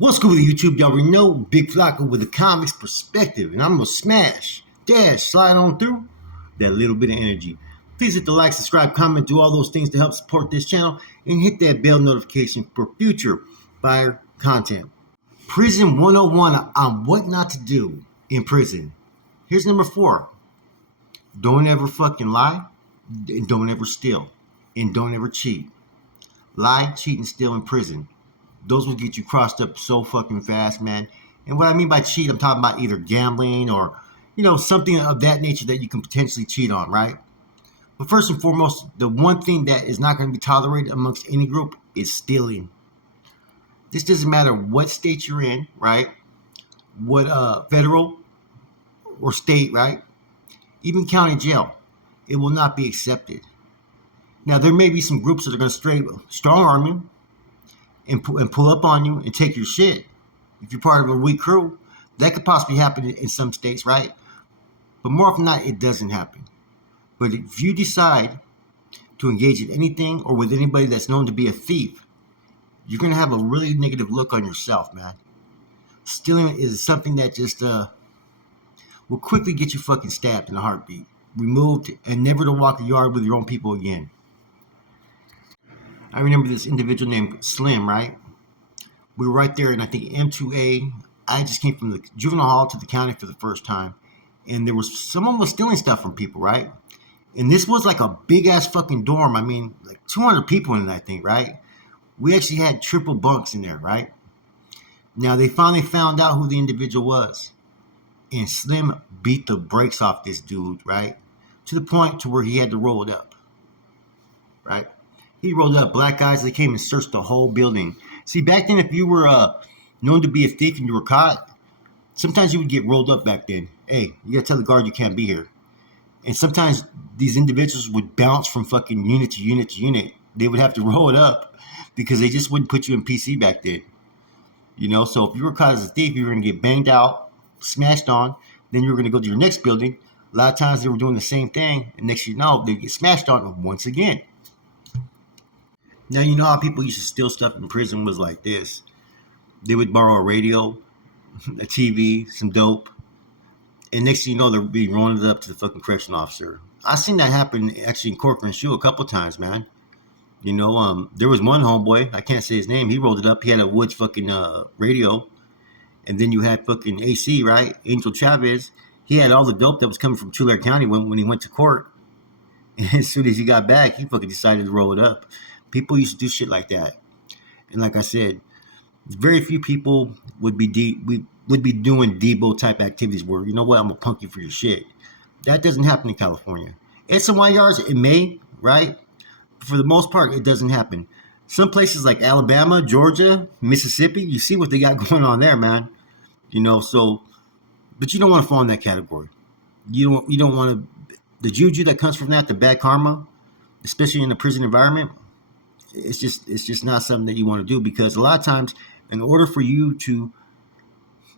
What's good with YouTube? Y'all already know Big Flocka with a comics perspective, and I'm gonna slide on through that little bit of energy. Please hit the like, subscribe, comment, do all those things to help support this channel, and hit that bell notification for future fire content. Prison 101 on what not to do in prison. Here's number 4. Don't ever fucking lie, and don't ever steal, and don't ever cheat. Lie, cheat, and steal in prison. Those will get you crossed up so fucking fast, man. And what I mean by cheat, I'm talking about either gambling or, something of that nature that you can potentially cheat on, right? But first and foremost, the one thing that is not going to be tolerated amongst any group is stealing. This doesn't matter what state you're in, right? What federal or state, right? Even county jail, it will not be accepted. Now, there may be some groups that are going to strong arm you and pull up on you and take your shit. If you're part of a weak crew, that could possibly happen in some states, right? But more often than not, it doesn't happen. But if you decide to engage in anything or with anybody that's known to be a thief, you're going to have a really negative look on yourself, man. Stealing is something that just will quickly get you fucking stabbed in a heartbeat, removed, and never to walk a yard with your own people again. I remember this individual named Slim, right? We were right there in, I think, M2A. I just came from the juvenile hall to the county for the first time. And someone was stealing stuff from people, right? And this was like a big-ass fucking dorm. I mean, like 200 people in that thing, right? We actually had triple bunks in there, right? Now, they finally found out who the individual was. And Slim beat the brakes off this dude, right? To the point to where he had to roll it up, right? He rolled up. Black guys, they came and searched the whole building. See, back then, if you were known to be a thief and you were caught, sometimes you would get rolled up back then. Hey, you got to tell the guard you can't be here. And sometimes these individuals would bounce from fucking unit to unit to unit. They would have to roll it up because they just wouldn't put you in PC back then. So if you were caught as a thief, you were going to get banged out, smashed on. Then you were going to go to your next building. A lot of times they were doing the same thing. And next thing you know, they'd get smashed on once again. Now, you know how people used to steal stuff in prison was like this. They would borrow a radio, a TV, some dope, and next thing you know, they'd be rolling it up to the fucking correction officer. I've seen that happen actually in Corcoran Shoe a couple times, man. There was one homeboy, I can't say his name, he rolled it up, he had a Woods fucking radio, and then you had fucking AC, right? Angel Chavez, he had all the dope that was coming from Tulare County when he went to court. And as soon as he got back, he fucking decided to roll it up. People used to do shit like that. And like I said, very few people would be doing Debo type activities where, you know what, I'm gonna punk you for your shit. That doesn't happen in California. In some wide yards, it may, right? But for the most part, it doesn't happen. Some places like Alabama, Georgia, Mississippi, you see what they got going on there, man. But you don't want to fall in that category. You don't want to, the juju that comes from that, the bad karma, especially in a prison environment, it's just not something that you want to do, because a lot of times, in order for you to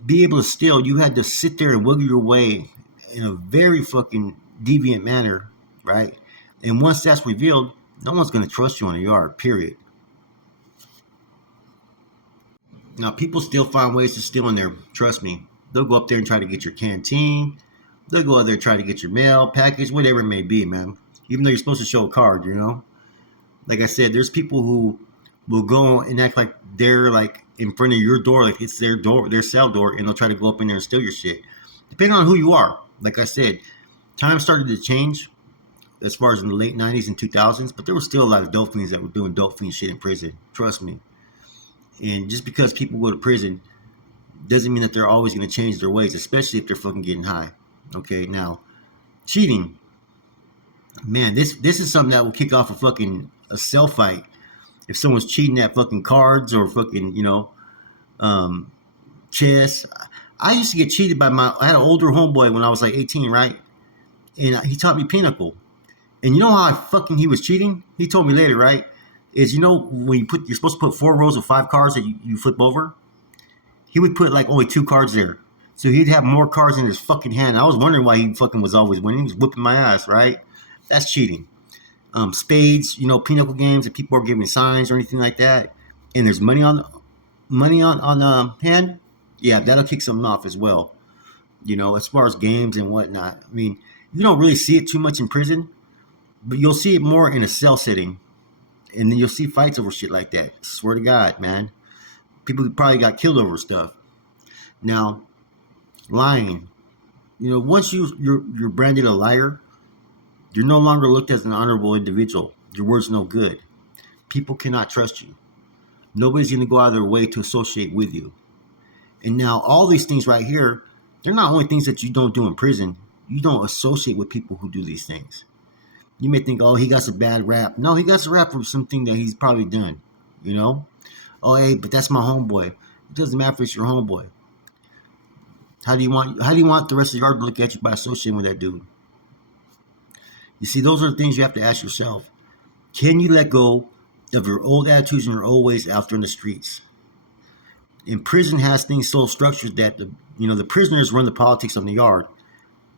be able to steal, you had to sit there and wiggle your way in a very fucking deviant manner, right? And once that's revealed, no one's going to trust you on a yard, period. Now, people still find ways to steal in there. Trust me. They'll go up there and try to get your canteen. They'll go out there and try to get your mail, package, whatever it may be, man. Even though you're supposed to show a card, Like I said, there's people who will go and act like they're like in front of your door, like it's their door, their cell door, and they'll try to go up in there and steal your shit. Depending on who you are. Like I said, times started to change as far as in the late 90s and 2000s, but there was still a lot of dope fiends that were doing dope fiend shit in prison. Trust me. And just because people go to prison doesn't mean that they're always going to change their ways, especially if they're fucking getting high. Okay, now, cheating. Man, this is something that will kick off a cell fight. If someone's cheating at fucking cards or fucking, chess. I used to get cheated by I had an older homeboy when I was like 18, right? And he taught me pinochle. And you know how he was cheating? He told me later, right? Is, when you're supposed to put 4 rows of 5 cards that you flip over? He would put like only 2 cards there. So he'd have more cards in his fucking hand. I was wondering why he fucking was always winning. He was whipping my ass, right? That's cheating. Spades, pinochle games, if people are giving signs or anything like that, and there's money on money on hand, yeah, that'll kick something off as well. As far as games and whatnot. I mean, you don't really see it too much in prison, but you'll see it more in a cell setting, and then you'll see fights over shit like that. Swear to God, man, people probably got killed over stuff. Now, lying. Once you're branded a liar, you're no longer looked as an honorable individual. Your word's no good. People cannot trust you. Nobody's going to go out of their way to associate with you. And now all these things right here, they're not only things that you don't do in prison. You don't associate with people who do these things. You may think, oh, he got a bad rap. No, he got a rap for something that he's probably done. Oh, hey, but that's my homeboy. It doesn't matter if it's your homeboy. How do you want the rest of the yard to look at you by associating with that dude? You see, those are the things you have to ask yourself. Can you let go of your old attitudes and your old ways out there in the streets? And prison has things so structured that the prisoners run the politics on the yard.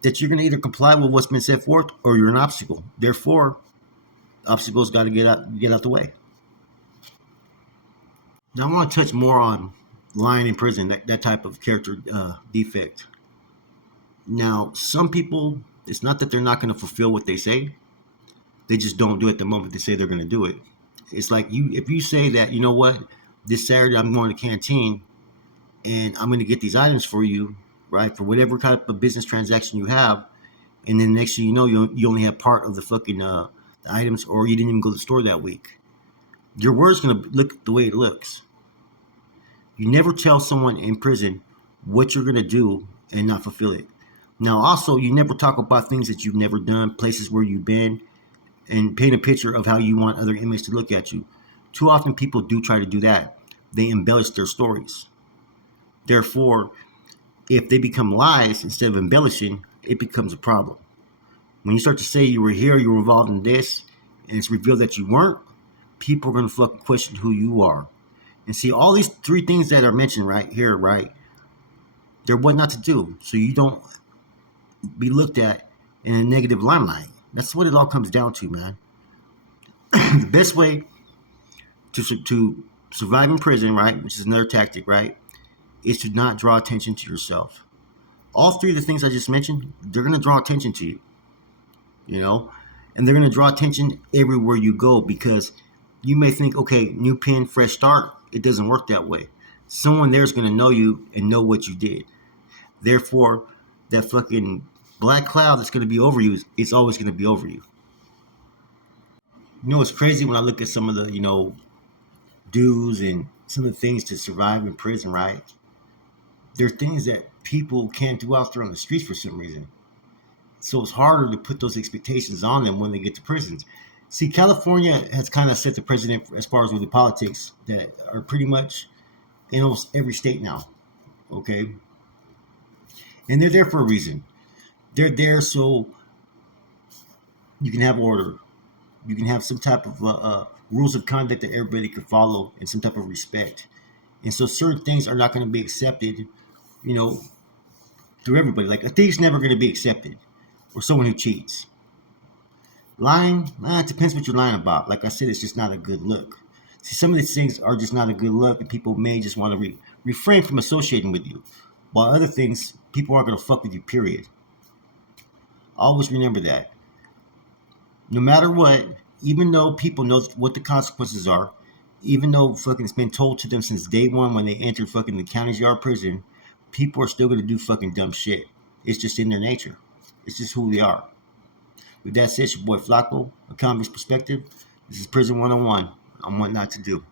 That you're going to either comply with what's been set forth or you're an obstacle. Therefore, obstacles got to get out the way. Now I want to touch more on lying in prison, that type of character defect. Now, some people, it's not that they're not going to fulfill what they say. They just don't do it the moment they say they're going to do it. It's like if you say that, what, this Saturday I'm going to Canteen and I'm going to get these items for you, right, for whatever type of business transaction you have, and then next thing you know, you only have part of the fucking the items, or you didn't even go to the store that week. Your word's going to look the way it looks. You never tell someone in prison what you're going to do and not fulfill it. Now, also, you never talk about things that you've never done, places where you've been, and paint a picture of how you want other inmates to look at you. Too often people do try to do that. They embellish their stories. Therefore, if they become lies instead of embellishing, it becomes a problem. When you start to say you were here, you were involved in this, and it's revealed that you weren't, people are going to fucking question who you are. And see, all these three things that are mentioned right here, right, they're what not to do. So you don't be looked at in a negative limelight. That's what it all comes down to, man. The best way to survive in prison, right, which is another tactic, right, is to not draw attention to yourself. All three of the things I just mentioned, they're going to draw attention to you, and they're going to draw attention everywhere you go, because you may think, okay, new pen, fresh start. It doesn't work that way. Someone there's going to know you and know what you did. Therefore, that fucking black cloud that's going to be over you, it's always going to be over you. It's crazy when I look at some of the, dues and some of the things to survive in prison, right? There are things that people can't do out there on the streets for some reason. So it's harder to put those expectations on them when they get to prisons. See, California has kind of set the precedent as far as with the politics that are pretty much in almost every state now. Okay? And they're there for a reason. They're there so you can have order. You can have some type of rules of conduct that everybody can follow and some type of respect. And so certain things are not going to be accepted, through everybody. Like a thief's never going to be accepted, or someone who cheats. Lying, it depends what you're lying about. Like I said, it's just not a good look. See, some of these things are just not a good look, and people may just want to refrain from associating with you. While other things, people aren't going to fuck with you, period. Always remember that. No matter what, even though people know what the consequences are, even though fucking it's been told to them since day one when they entered fucking the county's yard prison, people are still going to do fucking dumb shit. It's just in their nature. It's just who they are. With that said, it's your boy Flacco, A Convict's Perspective. This is Prison 101 on what not to do.